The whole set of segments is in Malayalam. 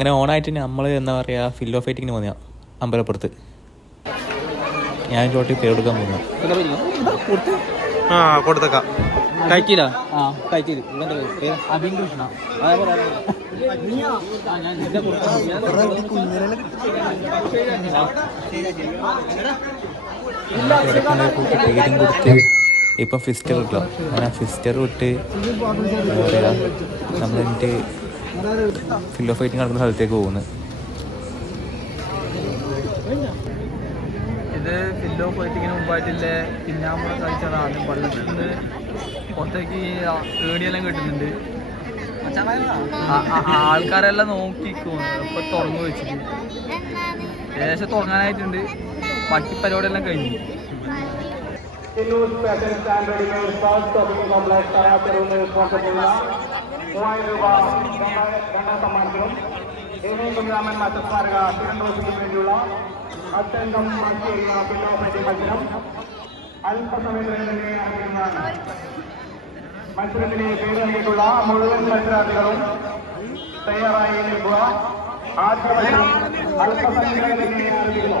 അങ്ങനെ ഓണായിട്ട് നമ്മൾ എന്താ പറയുക ഫില്ലോ ഫൈറ്റിങ്ങിന് പോന്നെയാ അമ്പലപ്പുറത്ത്. ഞാൻ ചോട്ടി പേരെടുക്കാൻ പോകുന്നു ആ കൊടുത്തേക്കാം. കഴിക്കില്ല ആ കഴിച്ചില്ല ഇവന്റെ പേര്. അബിൻ കൃഷ്ണ. പേരും കൊടുത്ത് ഇപ്പം ഫിസ്റ്റർ കിട്ടില്ല അങ്ങനെ ഫിസ്റ്റർ വിട്ട് എന്താ പറയുക നമ്മൾ എന്നിട്ട് ഫില്ലോ ഫൈറ്റിംഗ് നടക്കുന്ന സ്ഥലത്തേക്ക് പോകുന്നത്. ഇത് ഫില്ലോ ഫൈറ്റിങ്ങിന് മുമ്പായിട്ടില്ലേ? പിന്നാമ്പുറം കളിച്ചതാണ് വെള്ളത്തിൽ നിന്ന് പുറത്തേക്ക് ഏടിയെല്ലാം കിട്ടുന്നുണ്ട് ആൾക്കാരെല്ലാം നോക്കിക്കും. ഇപ്പൊ തുറന്നു വെച്ചിട്ട്. ഏകദേശം തുടങ്ങാനായിട്ടുണ്ട് ബാക്കി പരിപാടിയെല്ലാം കഴിഞ്ഞു. Sinus Fashion Stand Ready Made First Shopping Complex Taya Perune Responsible ഗ്രാമൻ അത്യന്തം മത്സരത്തിന് പേര് നൽകിയിട്ടുള്ള മുഴുവൻ മത്സരാർത്ഥികളും തയ്യാറായി നിൽക്കുക ആദ്യ മത്സരം തന്നെ ആരംഭിക്കുന്നു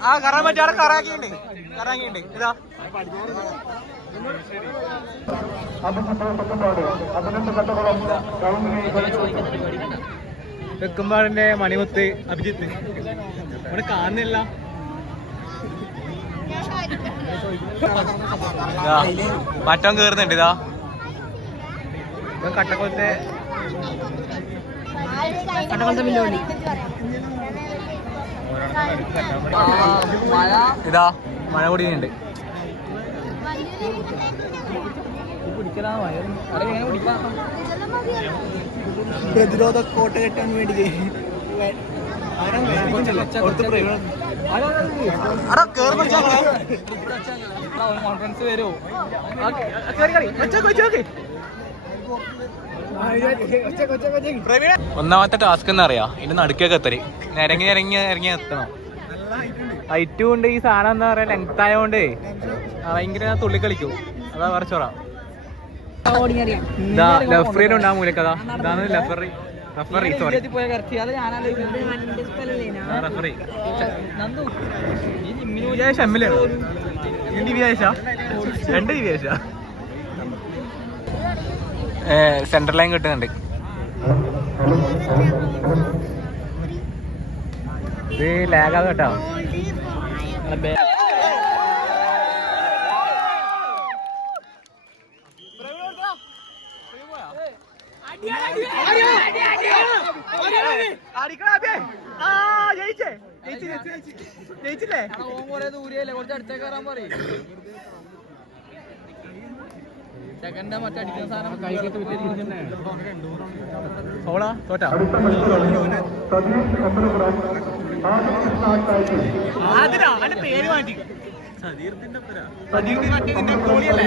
ആ കറാൻ പറ്റി അവിടെ കറാക്കിണ്ടേ കറാക്കിണ്ടേ ഇതാ. വെക്കുമ്പാടിന്റെ മണിമുത്ത് അഭിജിത്ത്. ഇവിടെ കാണുന്നില്ല. മറ്റം കേറുന്നുണ്ട് ഇതാ. ഇവൻ കട്ടക്കുളത്തെ മഴ ഇതാ മഴ കൂടിയുണ്ട് പ്രതിരോധ കോട്ട കെട്ടാൻ വേണ്ടി കോൺഫറൻസ് വരുമോ ഒന്നാമത്തെ ടാസ്ക് എന്ന് അറിയാ ഇതിന്റെ നടുക്കൊക്കെ എത്തൽ. ഇറങ്ങി ഇറങ്ങി ഇറങ്ങി എത്തണം. ഹൈറ്റും ഉണ്ട് ഈ സാധനം എന്താ പറയാ ലെങ്ത് ആയതുകൊണ്ട് ഭയങ്കര തുള്ളി കളിക്കും അതാ. പറച്ചോറ ലെഫ്രീനും ഉണ്ടാ മൂലക്കഥ ഇതാണ് ലഫറി റഫറി സോറി റഫറി ഷമ്മിലാണോ. രണ്ട് വിജാശ സെൻട്രൽ ലൈൻ കിട്ടുന്നുണ്ട്. ഇത് ലാഗാ കേട്ടോ. ജയിച്ചില്ലേ? ഓൻ കുറെ ദൂരെയല്ലേ? കുറച്ച് അടുത്തേക്ക് കയറാൻ പറയും. സെക്കൻഡ് മറ്റേ അടിക്കുന്ന സാധനം കൈകൊക്കെ സോളാ തോറ്റാ അതിനാ അതിന്റെ പേര് മാറ്റി സതീർത്തിന്റെ മറ്റേ നിന്റെ കോളിയല്ലേ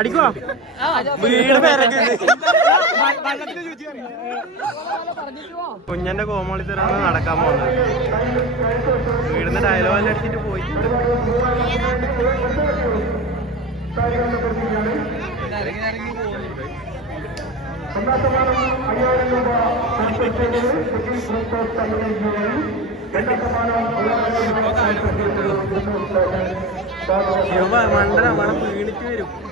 അടിക്കുവാ വീട് കുഞ്ഞന്റെ കോമളിത്തരാണ് നടക്കാൻ പോകുന്നത്. വീടിന്റെ ഡയലോഗ് എല്ലാം അടിച്ചിട്ട് പോയിട്ടുണ്ട്. മണ്ടന മണം വീണിച്ചു ഒന്നാം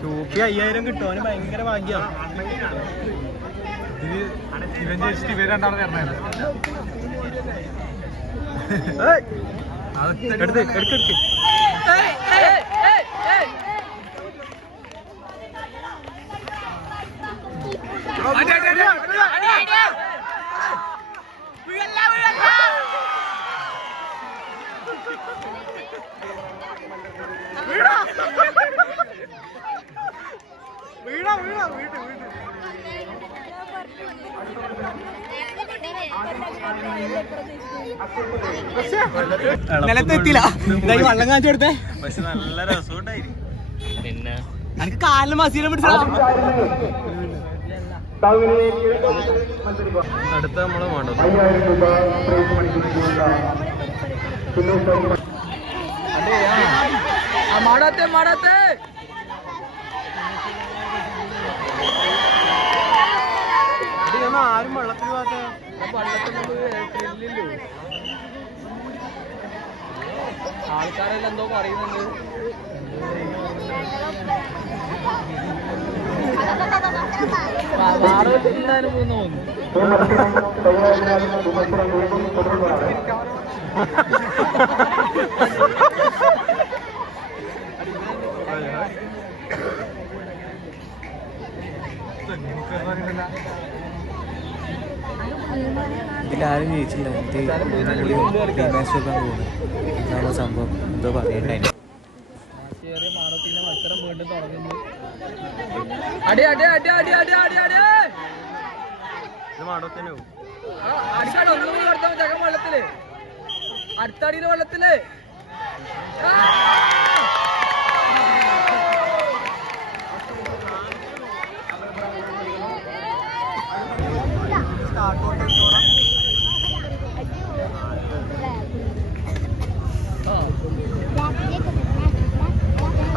സൂപ്പി അയ്യായിരം കിട്ടും. അവന് ഭയങ്കര ഭാഗ്യം. ഇവൻ ജസ്റ്റ് ഇവർ രണ്ടാമത് എടുത്ത് എടുക്ക് എടുക്ക് നിലത്തെത്തില്ല ഇതായി വള്ളം കാണിച്ചു കൊടുത്തേ. പക്ഷെ നല്ല രസമുണ്ടായിരുന്നു പിന്നെ? എനിക്ക് കാലിന് മസീനെ പിടിച്ചാ അടുത്ത നമ്മൾ വേണ്ട അയ്യായിരം രൂപ പ്രൈസ് ആരും വെള്ളത്തിൽ പോകാത്ത ആൾക്കാരെല്ലാം എന്തോ പറയുന്നുണ്ട് തോന്നുന്നു ഈ ആരും ജയിച്ചില്ല പോകുന്നു സംഭവം. എന്തോ പറയണ്ടായിരുന്നു മത്സരം വീണ്ടും തുടങ്ങുന്നു അടി അടി അടി അടി അടി. ഒന്നും കൂടി വെള്ളത്തിൽ. അടുത്ത അടിയിൽ വെള്ളത്തിൽ.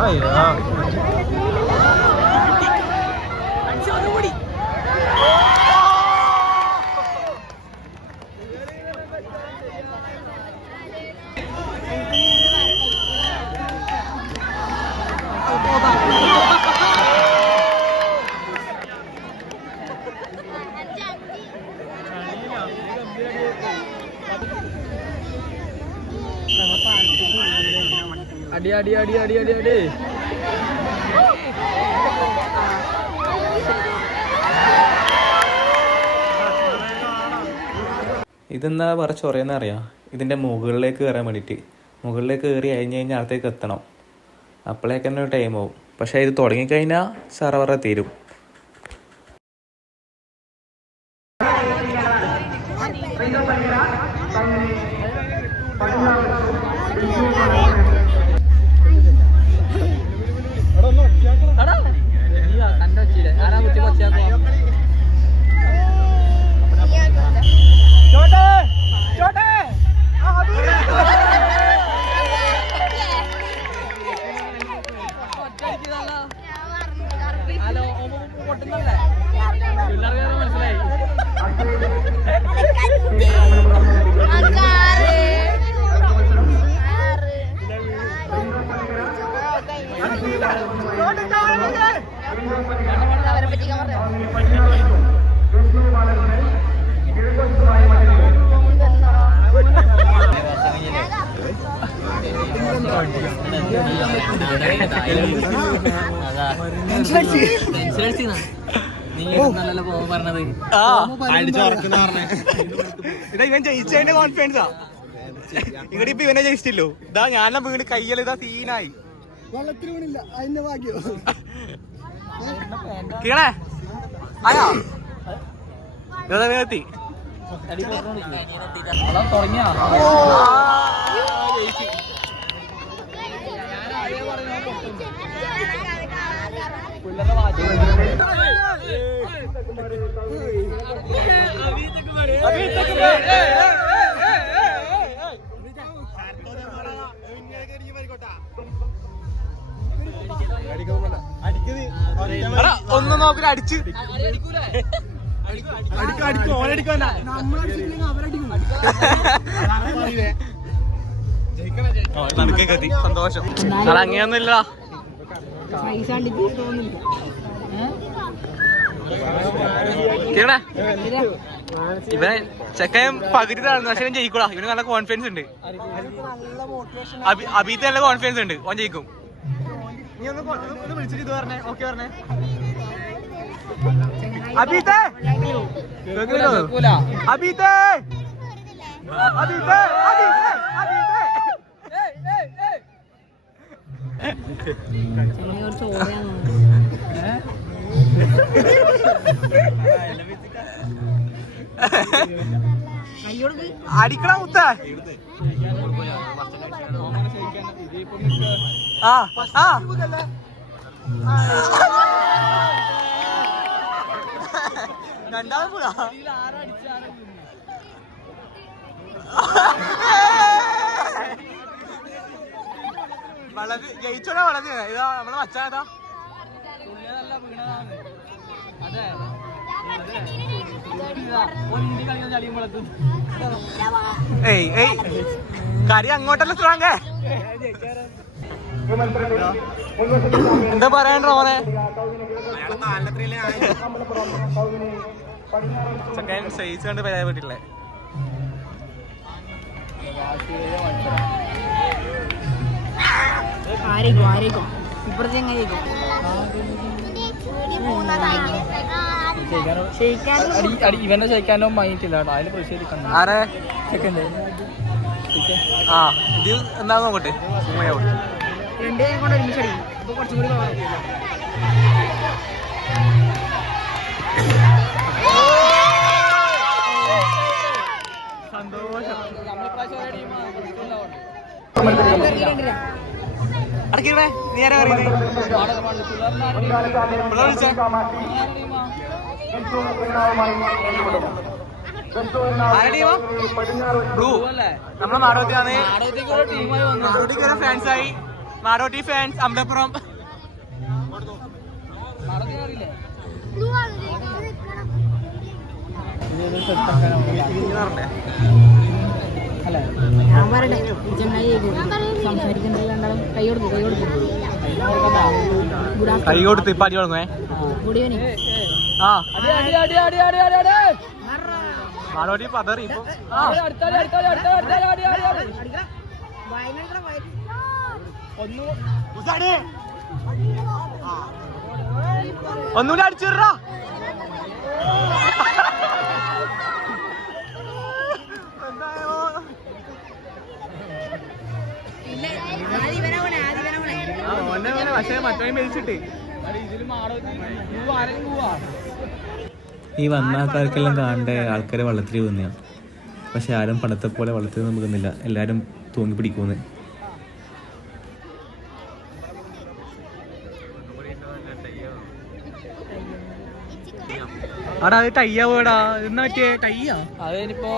ആ! അയ്യോ അടി അടി അടി അടി അടി അടി പറ ചൊറയെന്ന് അറിയാം? ഇതിന്റെ മുകളിലേക്ക് കയറാൻ വേണ്ടിയിട്ട്. മുകളിലേക്ക് കയറി കഴിഞ്ഞ് കഴിഞ്ഞാൽ അടുത്തേക്ക് എത്തണം. അപ്പോഴേക്ക് തന്നെ ടൈം ആവും. പക്ഷേ ഇത് തുടങ്ങിക്കഴിഞ്ഞാൽ സർവറെ തീരും. ഇതാ ഇവൻ ജയിച്ചതിന്റെ കോൺഫിഡൻസാ ഇവിടെ ഇപ്പൊ ഇവനെ ജയിച്ചില്ലോ ഇതാ ഞാനെല്ലാം വീട് കയ്യൽ ഇതാ സീനായി. കീണേ ആയാ. വേഗത്തി തുടങ്ങിയ ഒന്ന് നോക്കി അടിച്ച്. ഓ, നടക്കേ കത്തി. സന്തോഷം. അങ്ങനെയൊന്നുമില്ല കേടാ ഇവനെ ചെക്കൻ പകുതി താഴ്ന്നു പക്ഷെ ഞാൻ ജയിക്കൂടാ. ഇവന് നല്ല കോൺഫിഡൻസ് ഉണ്ട്. അബി- അബീത്ത് നല്ല കോൺഫിഡൻസ് ഉണ്ട്. ഓൻ ജയിക്കും. അബീത്തേ അടിക്കണ മുത്ത. ആ വളരെ ജയിച്ചോടാ വളരെ ഇതാ നമ്മളെ മച്ചാനതാ ഏയ് ഏയ്. കരി അങ്ങോട്ടല്ല സ്ട്രോങ് എന്താ പറയണ്ട മോനെ? ചക്കൻ സൈസ് കണ്ട് പരാജയപ്പെട്ടില്ലേ ആരേക്കും ആരേക്കും? ഇപ്പുറത്തെ എങ്ങനെയായിരിക്കും ഇവന്റെ ശയിക്കാനോ മൈൻഡില്ല കേട്ടോ. അതിന് പ്രതിഷേധിക്കണം ആരെ? ചെക്കന്റെ. ആ ഇത് എന്താ നോക്കട്ടെ? സുമയാവും രണ്ട് കൈ കൊണ്ട് ഒരുമിച്ച് അടിക്കും അപ്പൊ കുറച്ചും കൂടി അടക്കിടേ നീ ആരാ പറയുന്നത് നമ്മളെ മാടോട്ടിയാണ് മാടോട്ടിക്ക് ഒരു ഫാൻസ് ആയി. മാടോട്ടി ഫാൻസ് അമ്പലപ്പുറം. ഞാൻ പറയട്ടെ ചങ്ങായി സംസാരിക്കുന്നില്ലാണ്ടാവും കൈ കൊടുക്കും കൈ കൊടുക്കും കൈ കൊടുത്ത് ഇപ്പൊ അടി തുടങ്ങുവേ. Good evening. ആ. മാടോട്ടി പതറി ഇപ്പൊ. ഒന്നുകൂടി അടിച്ചിടാ പക്ഷേ മറ്റേ മരിച്ചിട്ട് ഈ വന്ന ആൾക്കാർക്കെല്ലാം കാണേണ്ട? ആൾക്കാരെ വളർത്തി പോകുന്നതാണ് പക്ഷെ ആരും പണത്തെ പോലെ വളർത്തി നിൽക്കുന്നില്ല. എല്ലാവരും തൂങ്ങി പിടിക്കുന്നു. അടാ അത് ടയ്യാ പോടാ എന്നാ മറ്റേ ടയ്യാ അതിനിപ്പോ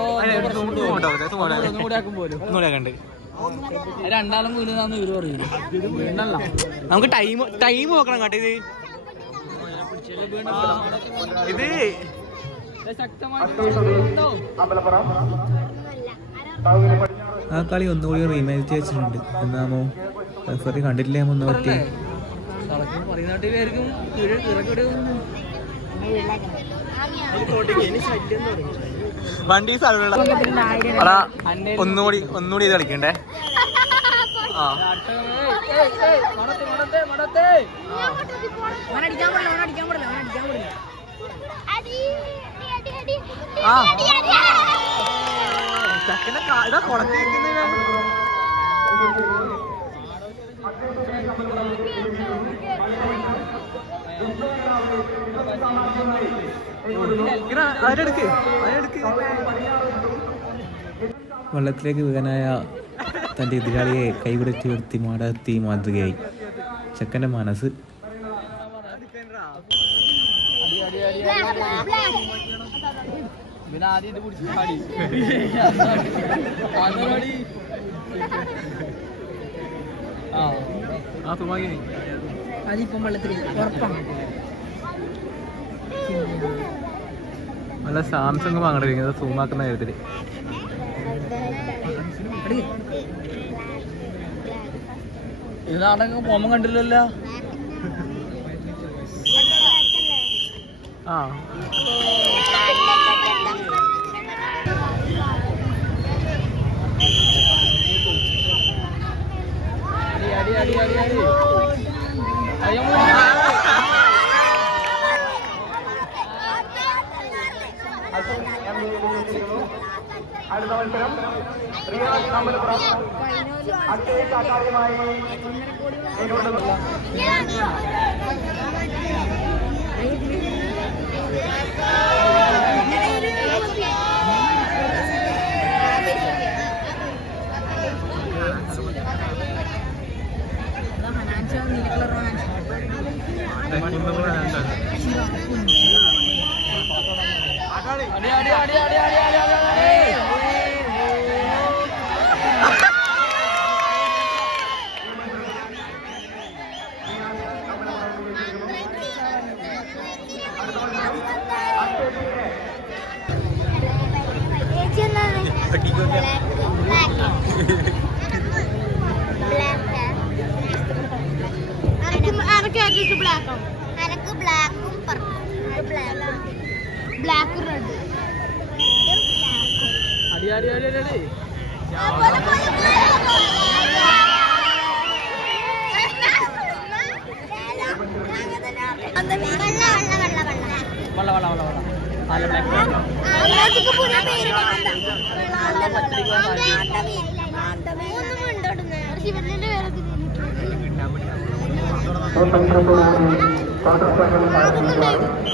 ഒന്നും കൂടി ആക്കും പോലും. കണ്ട് രണ്ടാളും വീഴുന്നാന്ന് ഇവർ വീണല്ല നമുക്ക് ടൈം ടൈം നോക്കണം കേട്ടോ ഇത്. ഇത് ആ കളി ഒന്നുകൂടി റീമാച്ച് വെച്ചിട്ടുണ്ട്. എന്നാമോ റെഫറി കണ്ടിട്ടില്ലേ ഒന്ന് പറ്റി? പറയുന്ന വണ്ടി സ്ഥലമുള്ള ഒന്നുകൂടി ഒന്നുകൂടി ഇത് കളിക്കണ്ടേ? ആ. വള്ളത്തിലേക്ക് വീഴാനായ തന്റെ എതിരാളിയെ കൈവിടറ്റി ഉയർത്തി മാടത്തി മാതൃകയായി ചെക്കന്റെ മനസ്സ് ഇത് കുടിച്ച് പാടി ആ ആ അതിപ്പം വെള്ളത്തിൽ ഉറപ്പാണ് നല്ല സാംസങ് വാങ്ങണ്ടിരിക്കുന്നത് സൂമാക്കുന്ന കാര്യത്തിൽ. ഇതാണെങ്കിൽ പൊമ്മ കണ്ടില്ലല്ലോ. ആ. അടി അടി അടി അടി അയ്യോ അടുത്ത മത്സരം. റിയാസ് അമ്പലപ്പുറം. അക്ഷയ കാക്കാരുമായി അടി അടി അടി അടി അടി വെള്ള വെള്ള വെള്ള വെള്ള നല്ല ബ്ലാക്ക്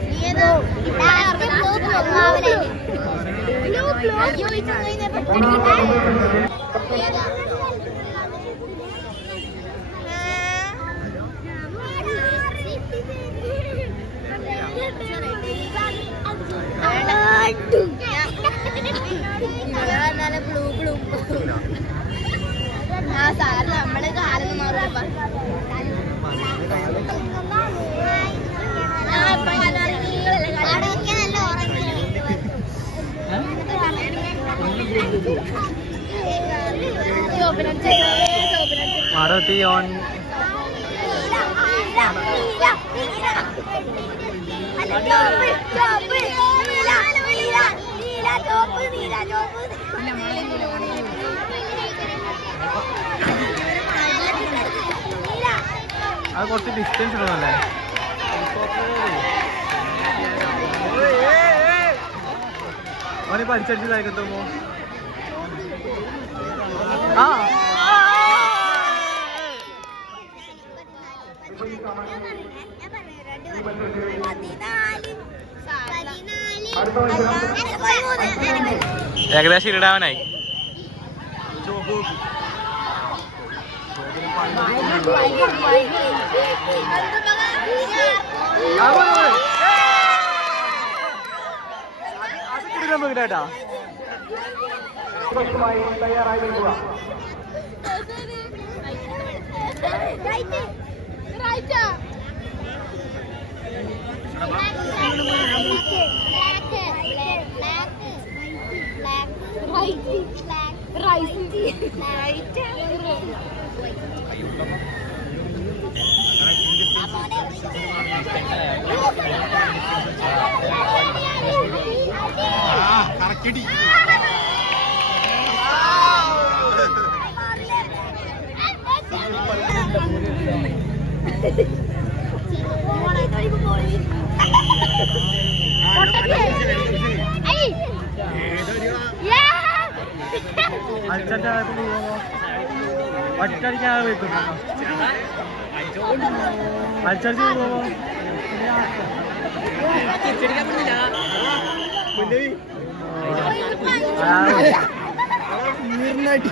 ബ്ലൂ ബ്ലൂ ആ സാറ് നമ്മൾ കാലം എന്ന് പറയുമ്പോ മാടത്തി ഓൺ അത് കുറച്ച് ഡിസ്റ്റൻസ് ഉള്ളതല്ലേ ഓനെ പഠിച്ചടിച്ച് താഴെത്തുമ്പോ ആ. ഏകദേശം ഇരുടാവനായി. അത് കിടിലം കോൺഗ്രസുമായി തയ്യാറായി നിൽക്കുക കറക്കിടി. അടിച്ചടിക്കാൻ വെക്കും അടിച്ചടിച്ച് പോവോ നീർനാട്ടി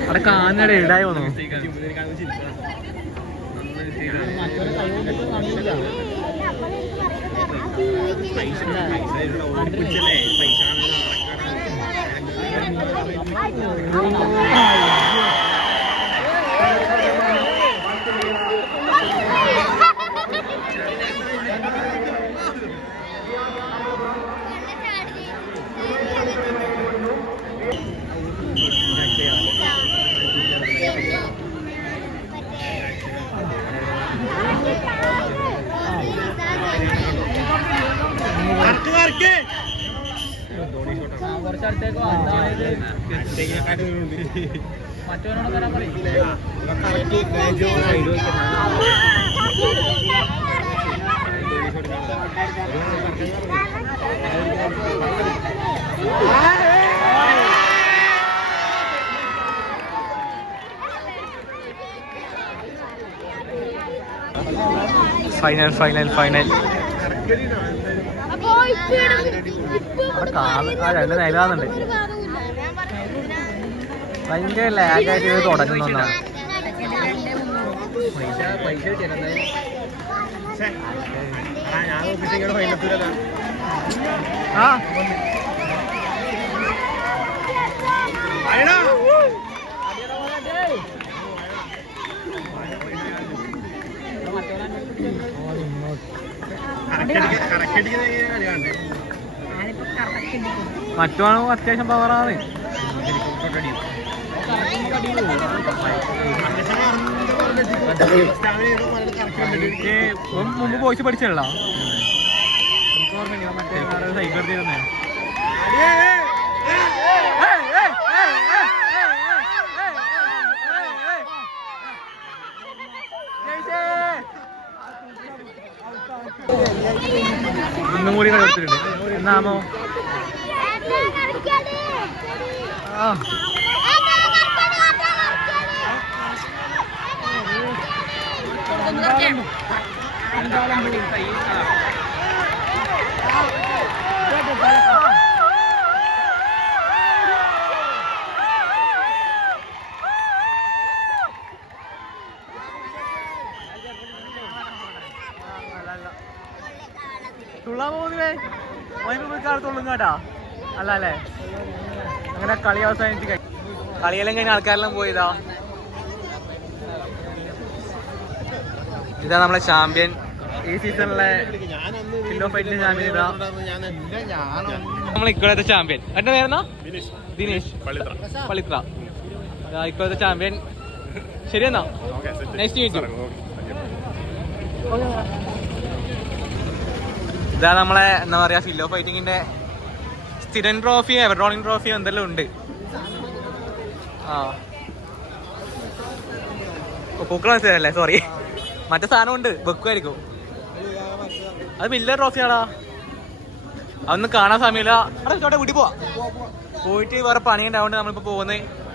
അവിടെ കാഞ്ഞടെ ഇടായി വന്നു കുറച്ചടുത്തേക്ക് ഫൈനൽ ഫൈനൽ ഫൈനൽ ആ രണ്ട് പറഞ്ഞു ഭയങ്കര ലാഗായിട്ട് ഇത് തുടങ്ങുന്ന ഒന്നാണ്. ആ. മറ്റു അത്യാവശ്യം പവറാണ് മുമ്പ് പോയിച്ച് പഠിച്ചല്ലോ മറ്റേ സൈക്കിൾ എടുത്തിരുന്നേ ഇന്നും കൂടി കളിച്ചിട്ടുണ്ട് എന്നാമോ ആ. തുള്ളാൻ പോകുന്നില്ലേ അതിന് തുള്ളും കേട്ടാ. അല്ല അല്ലേ? അങ്ങനെ കളി അവസാനിച്ച് കഴി കളിയെല്ലാം കഴിഞ്ഞ ആൾക്കാരെല്ലാം പോയതാ. ഇതാ നമ്മളെ ചാമ്പ്യൻ ഈ സീസണിലെ കിലോ ഫൈറ്റിന്റെ ചാമ്പ്യൻ ഇതാ. നമ്മളെ ഇക്കൊല്ലത്തെ ചാമ്പ്യൻ എന്റെ പേരെന്നാ? ദിനേശ്. പളിത്ര. ഇതാ ഇക്കൊല്ലത്തെ ചാമ്പ്യൻ ശരിയെന്നാ നെക്സ്റ്റ് മീറ്റ് ഇതാ നമ്മളെ എന്താ പറയാ ഫില്ലോ ഫൈറ്റിങ്ങിന്റെ സ്ഥിരൻ ട്രോഫിയും എവറോളിംഗ് ട്രോഫിയും എന്തെല്ലാം ഉണ്ട്? ആ. പൂക്കൾ മനസ്സിലായല്ലേ സോറി മറ്റേ സാധനം ഉണ്ട്. വെക്കുമായിരിക്കും അത് മില്ലർ ട്രോഫിയാടാ അതൊന്നും കാണാൻ സമയമില്ല. അവിടെ വിടി പോവാ. പോയിട്ട് വേറെ പണി ഉണ്ടാവുകൊണ്ട് നമ്മളിപ്പോ പോകുന്നത്.